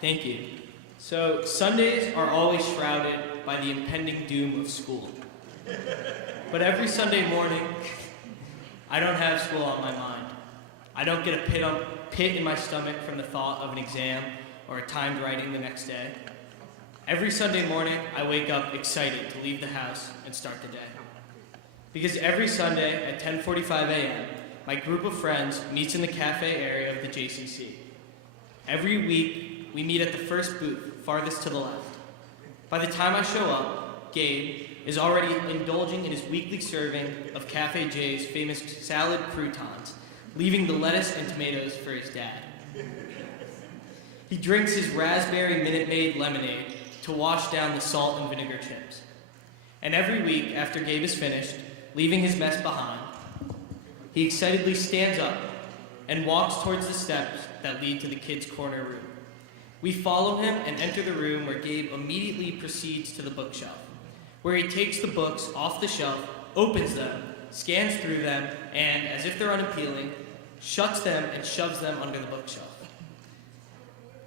Thank you. So, Sundays are always shrouded by the impending doom of school. But every Sunday morning, I don't have school on my mind. I don't get a pit in my stomach from the thought of an exam or a timed writing the next day. Every Sunday morning, I wake up excited to leave the house and start the day. Because every Sunday at 10:45 a.m., my group of friends meets in the cafe area of the JCC. Every week, we meet at the first booth, farthest to the left. By the time I show up, Gabe is already indulging in his weekly serving of Cafe J's famous salad croutons, leaving the lettuce and tomatoes for his dad. He drinks his raspberry Minute Maid lemonade to wash down the salt and vinegar chips. And every week, after Gabe is finished, leaving his mess behind, he excitedly stands up and walks towards the steps that lead to the kids' corner room. We follow him and enter the room where Gabe immediately proceeds to the bookshelf, where he takes the books off the shelf, opens them, scans through them, and, as if they're unappealing, shuts them and shoves them under the bookshelf.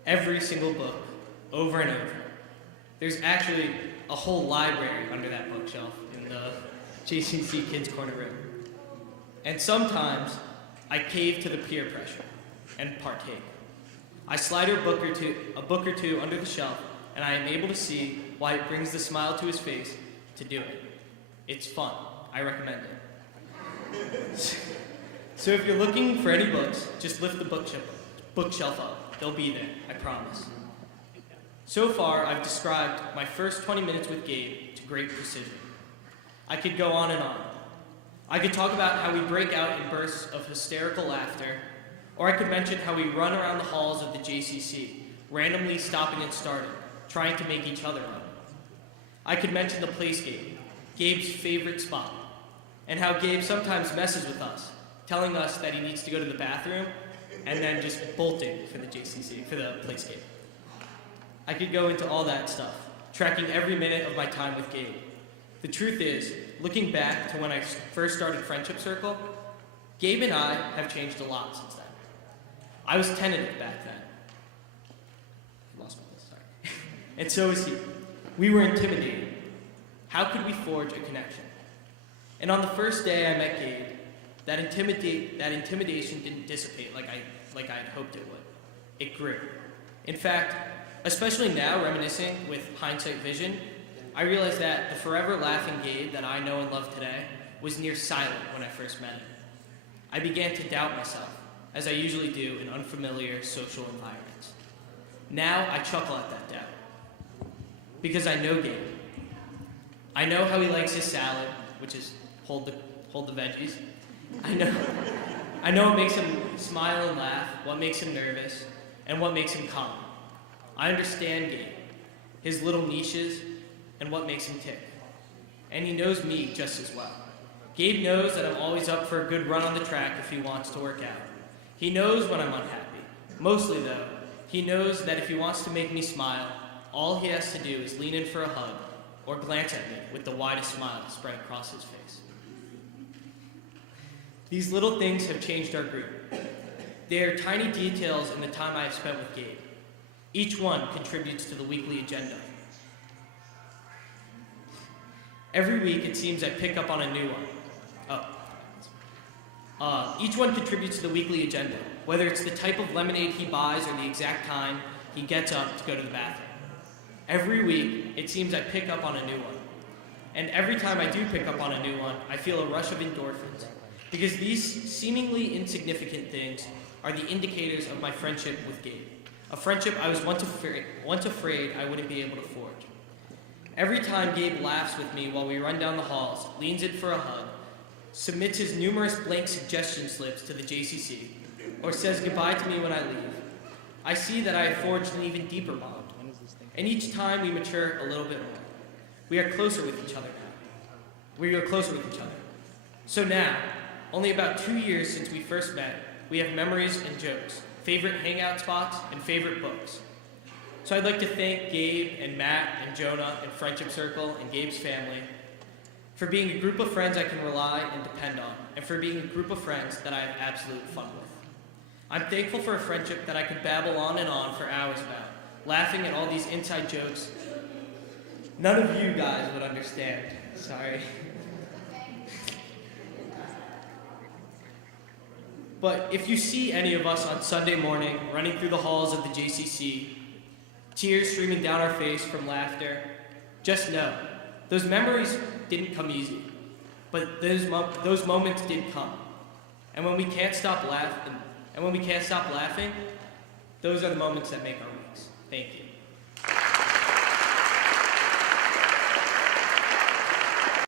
Every single book, over and over. There's actually a whole library under that bookshelf in the JCC Kids Corner room. And sometimes I cave to the peer pressure and partake. I slide a book or two under the shelf, and I am able to see why it brings the smile to his face to do it. It's fun. I recommend it. So if you're looking for any books, just lift the bookshelf up. They'll be there, I promise. So far, I've described my first 20 minutes with Gabe to great precision. I could go on and on. I could talk about how we break out in bursts of hysterical laughter, or I could mention how we run around the halls of the JCC, randomly stopping and starting, trying to make each other run. I could mention the place game, Gabe's favorite spot, and how Gabe sometimes messes with us, telling us that he needs to go to the bathroom, and then just bolting for the JCC, for the place game. I could go into all that stuff, tracking every minute of my time with Gabe. The truth is, looking back to when I first started Friendship Circle, Gabe and I have changed a lot since then. I was tentative back then. I lost my place, sorry. And so was he. We were intimidated. How could we forge a connection? And on the first day I met Gabe, that intimidation didn't dissipate like I had hoped it would. It grew. In fact, especially now reminiscing with hindsight vision, I realized that the forever laughing Gabe that I know and love today was near silent when I first met him. I began to doubt myself, as I usually do in unfamiliar social environments. Now I chuckle at that doubt, because I know Gabe. I know how he likes his salad, which is hold the veggies. I know what makes him smile and laugh, what makes him nervous, and what makes him calm. I understand Gabe, his little niches, and what makes him tick. And he knows me just as well. Gabe knows that I'm always up for a good run on the track if he wants to work out. He knows when I'm unhappy. Mostly, though, he knows that if he wants to make me smile, all he has to do is lean in for a hug or glance at me with the widest smile spread across his face. These little things have changed our group. They are tiny details in the time I have spent with Gabe. Each one contributes to the weekly agenda. Every week, it seems I pick up on a new one. Each one contributes to the weekly agenda, whether it's the type of lemonade he buys or the exact time he gets up to go to the bathroom. Every week, it seems I pick up on a new one. And every time I do pick up on a new one, I feel a rush of endorphins, because these seemingly insignificant things are the indicators of my friendship with Gabe, a friendship I was once afraid I wouldn't be able to forge. Every time Gabe laughs with me while we run down the halls, leans in for a hug, submits his numerous blank suggestion slips to the JCC, or says goodbye to me when I leave, I see that I have forged an even deeper bond. And each time we mature a little bit more. We are closer with each other now. So now, only about 2 years since we first met, we have memories and jokes, favorite hangout spots, and favorite books. So I'd like to thank Gabe and Matt and Jonah and Friendship Circle and Gabe's family for being a group of friends I can rely and depend on, and for being a group of friends that I have absolute fun with. I'm thankful for a friendship that I could babble on and on for hours about, laughing at all these inside jokes none of you guys would understand. Sorry. But if you see any of us on Sunday morning running through the halls of the JCC, tears streaming down our face from laughter, just know, those memories didn't come easy, but those moments did come. And when we can't stop laughing, those are the moments that make our weeks. Thank you.